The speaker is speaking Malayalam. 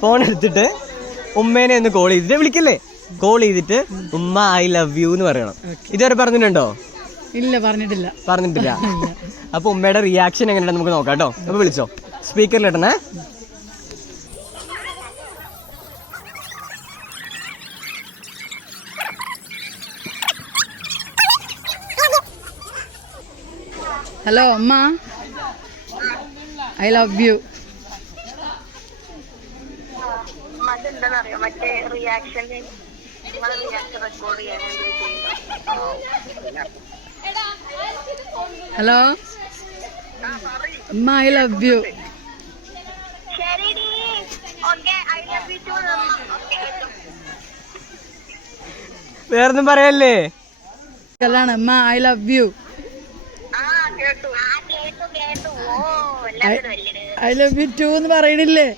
ഫോൺ എടുത്തിട്ട് ഉമ്മേനെ ഒന്ന് കോൾ ചെയ്തിട്ട് വിളിക്കല്ലേ, കോൾ ചെയ്തിട്ട് ഉമ്മ ഐ ലവ് യു എന്ന് പറയണം. ഇതുവരെ പറഞ്ഞിട്ടുണ്ടോ? ഇല്ല, പറഞ്ഞിട്ടില്ല. അപ്പൊ ഉമ്മയുടെ റിയാക്ഷൻ എങ്ങനെയാണ് നമുക്ക് നോക്കാം കേട്ടോ. അപ്പൊ വിളിച്ചോ, സ്പീക്കറിൽ ഇടണേ. ഹലോ അമ്മ, ഐ ലവ് യു. ഹലോ അമ്മ, ഐ ലവ് യു. വേറൊന്നും പറയല്ലേ? അമ്മ I love you. I love you too എന്ന് പറയണില്ലേ?